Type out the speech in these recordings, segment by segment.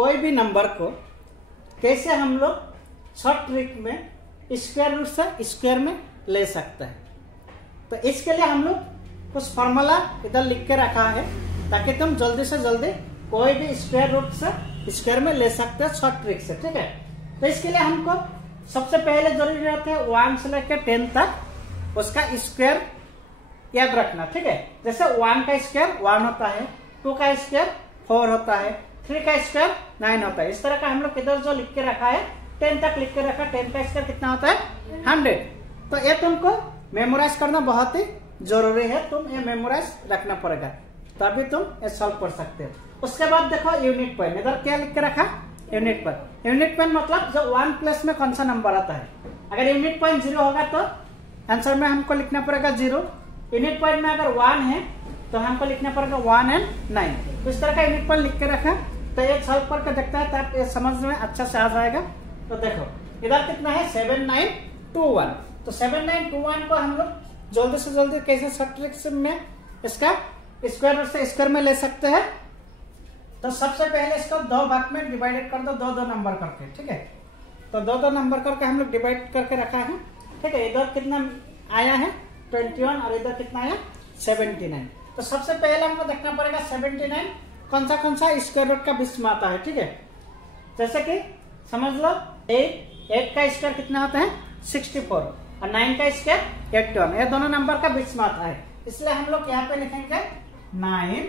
कोई भी नंबर को कैसे हम लोग शॉर्ट ट्रिक में स्क्वायर रूट से स्क्वायर में ले सकते हैं। तो इसके लिए हम लोग कुछ फॉर्मूला इधर लिख के रखा है ताकि तुम जल्दी से जल्दी कोई भी स्क्वायर रूट से स्क्वायर में ले सकते हैं शॉर्ट ट्रिक से। ठीक है, तो इसके लिए हमको सबसे पहले जरूरी रहता है 1 से लेकर 10 तक उसका स्क्वायर याद रखना। ठीक है, जैसे 1 का स्क्वायर 1 होता है, 2 का स्क्वायर 4 होता है, 3 का स्क्वायर 9 होता है। इस तरह का हम लोग इधर जो लिख के रखा है 10 तक लिख के रखा। 10 का स्क्वायर कितना होता है 100। तो ये तुमको मेमोराइज करना बहुत ही जरूरी है, तुम ये मेमोराइज रखना पड़ेगा तभी तुम ये सॉल्व कर सकते हो। उसके बाद देखो यूनिट पॉइंट, इधर क्या लिख के रखा यूनिट पॉइंट। यूनिट पॉइंट मतलब जो 1 प्लस में कौन सा नंबर आता है। अगर यूनिट पॉइंट 0 होगा तो आंसर में हमको लिखना पड़ेगा 0। यूनिट पॉइंट में अगर 1 है तो हमको लिखना पड़ेगा 1 और 9। तो इस तरह का यूनिट पॉइंट लिख के रखा। तो ये सॉल्व करके देखता है तब ये समझ में अच्छा से आ जाएगा। तो देखो इधर कितना है 7921। तो 7921 को हम लोग जल्दी से जल्दी कैसे शॉर्ट ट्रिक में इसका स्क्वायर रूट से स्क्वायर में ले सकते हैं। तो सबसे पहले इसको 2 भाग में डिवाइडेड कर दो, 2-2 नंबर करके। ठीक है, तो 2-2 नंबर करके हम लोग डिवाइड करके रखा है। ठीक है, इधर कितना आया है 21 और इधर कितना आया 79। तो सबसे पहले हमको देखना पड़ेगा 79 कौन सा स्क्वायर रूट का बीच में आता है। ठीक है, जैसे कि समझ लो 8 का स्क्वायर कितना होता है 64 और 9 का स्क्वायर 81। ये दोनों नंबर का बीच में आता है, इसलिए हम लोग यहाँ पे लिखेंगे 9,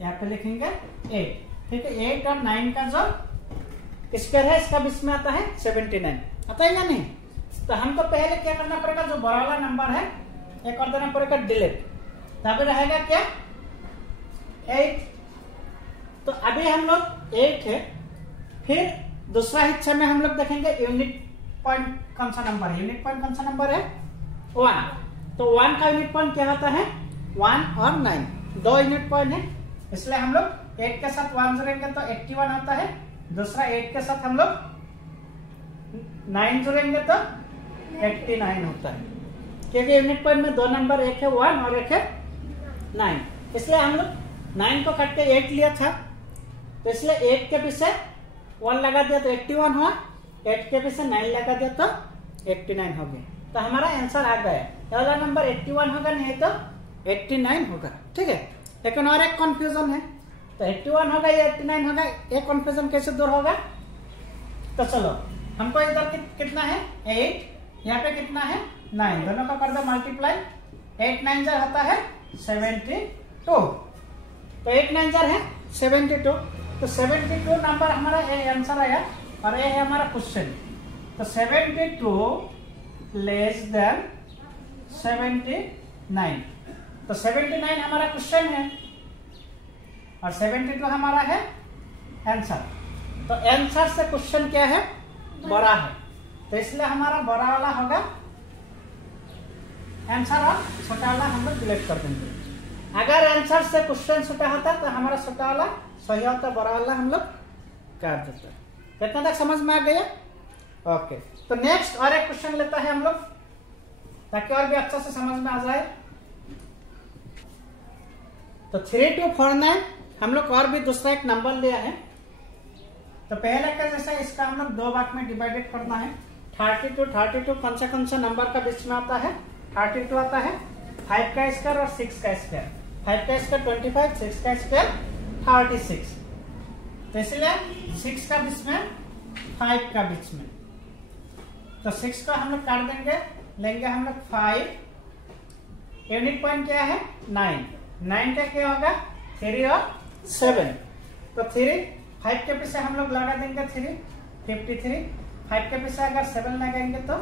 यहाँ पे लिखेंगे 8। ठीक है, 8 और 9 का जो स्क्वायर है इसका बीच में आता है 79। आता है या नहीं। तो हमको पहले क्या करना पड़ेगा, जो बड़ा वाला नंबर है एक और देना पड़ेगा डिलीट, तभी रहेगा क्या 8। तो अभी हम लोग 8 है। फिर दूसरा हिस्सा में हम लोग देखेंगे यूनिट पॉइंट कौन सा नंबर है। यूनिट पॉइंट कौन सा नंबर है 1। तो 1 का यूनिट पॉइंट क्या होता है 1 और 9, 2 यूनिट पॉइंट है, इसलिए हम लोग 8 के साथ 1 जोड़ेंगे तो 81 आता है। दूसरा 8 के साथ हम लोग 9 जोड़ेंगे तो 89 होता है, क्योंकि यूनिट पॉइंट में 2 नंबर, एक है 1 और एक है 9। इसलिए हम लोग 9 को काट के 8 लिया था, तो इसलिए 8 के पीछे 1 लगा दिया तो 81 हुआ, 8 के पीछे 9 लगा दिया तो 89 हो गया। तो हमारा आंसर आ गया। ये वाला नंबर 81 होगा, नहीं तो 89 होगा। ठीक है, लेकिन और एक कंफ्यूजन है, तो 81 होगा या 89 होगा, ये कंफ्यूजन कैसे दूर होगा। तो चलो हमको इधर कितना है 8, यहाँ पे कितना है 9, दोनों का कर दो मल्टीप्लाई। 8 9 जार होता है 72। तो 8 9 जार है 72। तो 72 नंबर हमारा ये आंसर आया और ये है हमारा क्वेश्चन। तो 72 लेस देन 79। तो 79 हमारा क्वेश्चन है और 72 हमारा है आंसर। तो आंसर से क्वेश्चन क्या है बड़ा है, तो इसलिए हमारा बड़ा वाला होगा आंसर और छोटा वाला हम लोग डिलीट कर देंगे। अगर आंसर से क्वेश्चन छोटा होता तो हमारा छोटा वाला सही होता, बड़ा वाला हम लोग काट देते। कितना तक समझ में आ गया। ओके, तो नेक्स्ट और एक क्वेश्चन लेता है हम लोग ताकि और भी अच्छा से समझ में आ जाए। तो 3249 हम लोग और भी दूसरा एक नंबर लिया है। तो पहले का जैसा इसका हम लोग 2 भाग में डिवाइडेड करना है। 32 कौन सा नंबर का बीच में आता है 32 आता है 5 का स्क्वायर और 6 का स्क्वायर। 5 का स्क्वायर 25, 6 का स्क्वायर 36। तो इसलिए 6 का बीच में 5 का बीच में, तो 6 को हम लोग काट देंगे, लेंगे हम लोग 5। यूनिट पॉइंट क्या है 9, 9 का क्या होगा 3 और 7। तो 3 5 के पीछे हम लोग लगा देंगे 3, 53। 5 के पीछे अगर 7 लगाएंगे तो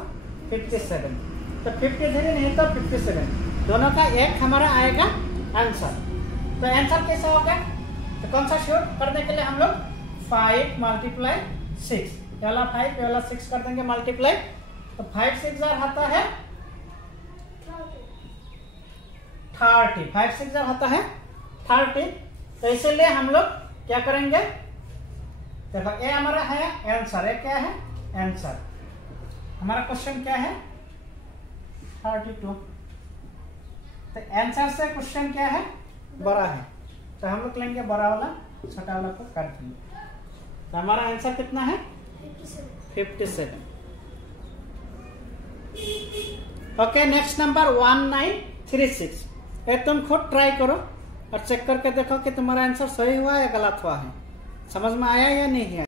57। तो 53 नहीं तो 57, दोनों का एक हमारा आएगा आंसर। तो आंसर कैसा होगा, तो कौन सा शूट करने के लिए हम लोग 5 मल्टीप्लाई 6, ये वाला 5 ये वाला 6 कर देंगे मल्टीप्लाई। तो 5 6 जार आता है 30, 5 6 जार आता है 30। तो इसलिए हम लोग क्या करेंगे, देखो ये हमारा है आंसर। ये क्या है आंसर, हमारा क्वेश्चन क्या है 32। तो आंसर से क्वेश्चन क्या है बड़ा है, तो हम लोग लेंगे बड़ा वाला, छोटा वाला को काट देंगे। तो हमारा आंसर कितना है 57। Okay, next number 1936। ये तुम खुद ट्राई करो और चेक करके देखो कि तुम्हारा आंसर सही हुआ या गलत हुआ है। समझ में आया या नहीं है?